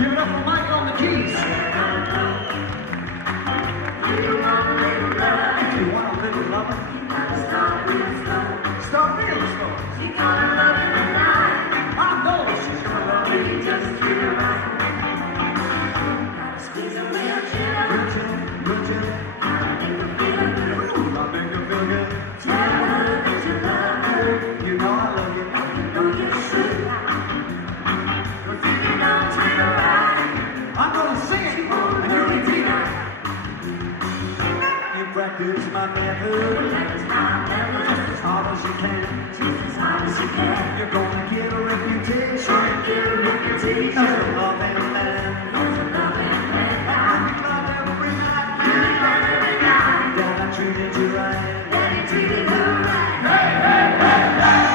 Give it up for Mike on the keys. If you want a little lover, start real slow. She gonna love you tonight. I know she's gonna love you. You just treat her right. Squeeze her real gentle. I'll make her feel good. I'll make her feel good. Tell her that you love her. You know I love you. You know you should. 'Cause if you don't treat her right, I'm gonna sing it and you repeat it. You practice my method. Just as hard as you can. You're gonna get a reputation. As a loving man. And you club every night. That I treated you right. Hey, hey, hey, hey.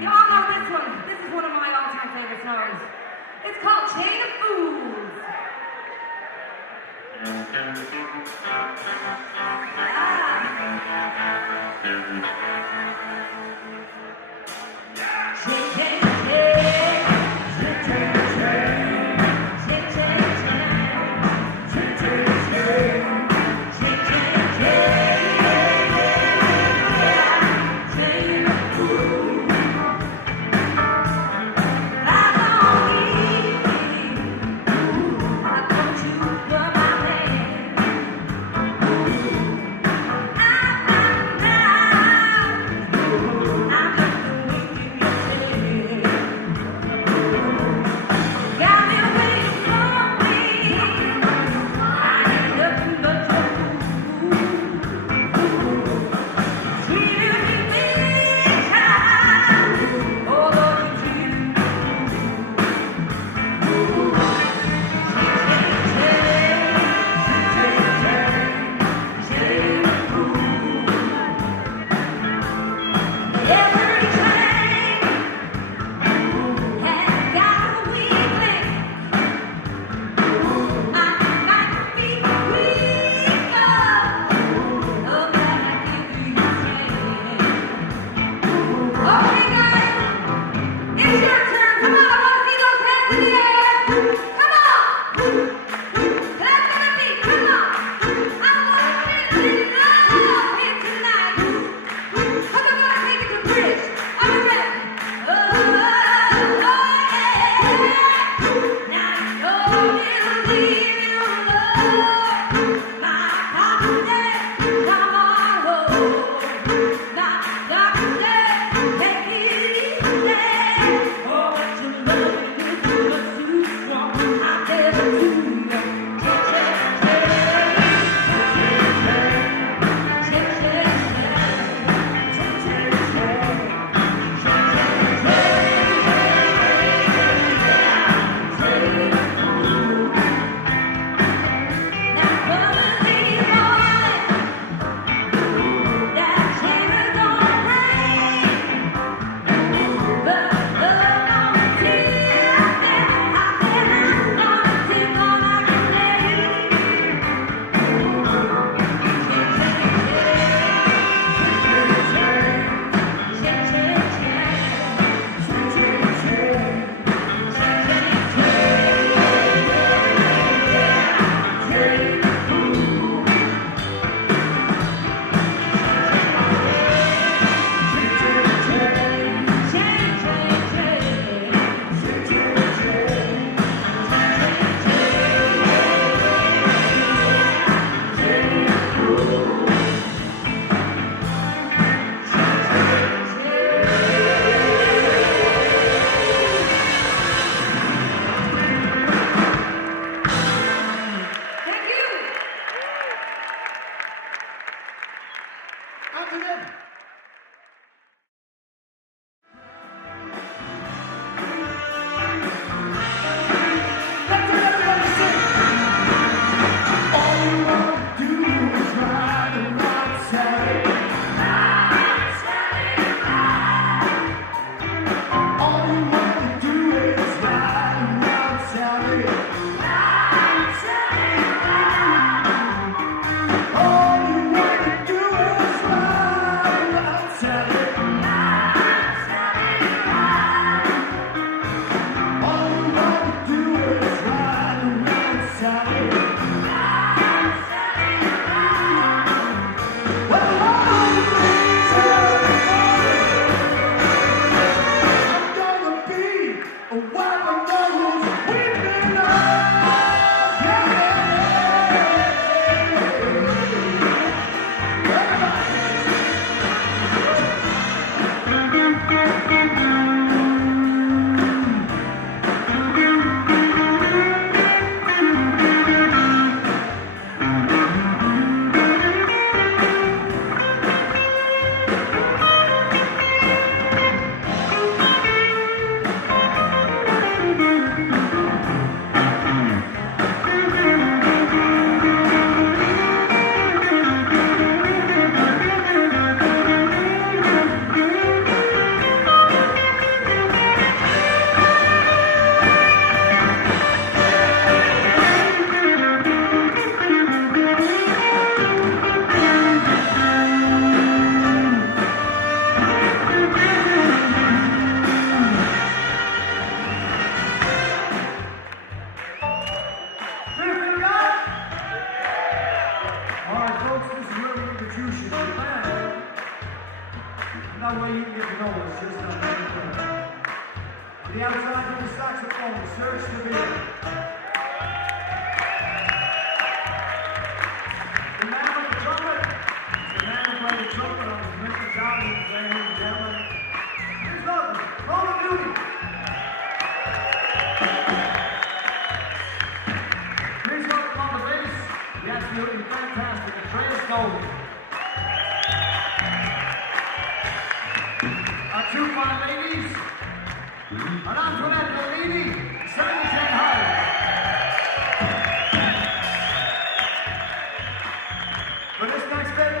You all know this one. This is one of my all-time favorite songs. It's called Chain of Fools. no way you can get to know us, just on the To the outside of the saxophone, Serge Sevilla. The man with the trumpet. The man who played the trumpet on the Commission's album, ladies and gentlemen. Please welcome Roland Newby. Please welcome on the bass, the absolutely fantastic Andreas Gold. Our two fine ladies, and Antoinette Bellini, Sandy Jane Hyde. For this next bit,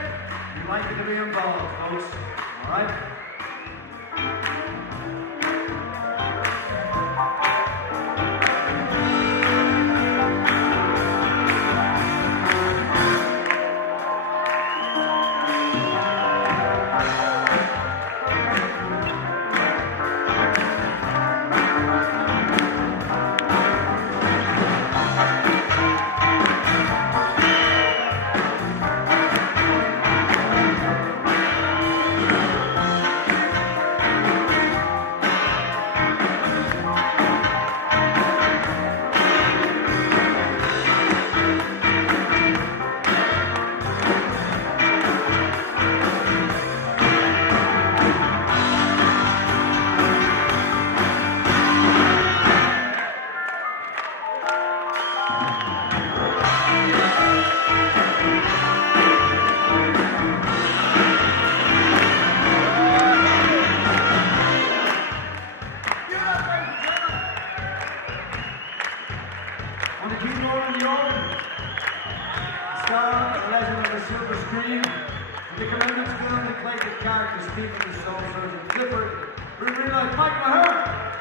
we'd like you to be involved, folks. All right? On the keyboard and the organ, star, the legend of the silver screen, and the commitment film that played the character Stephen the Soul Surgeon Clifford, we realize Mike Maher.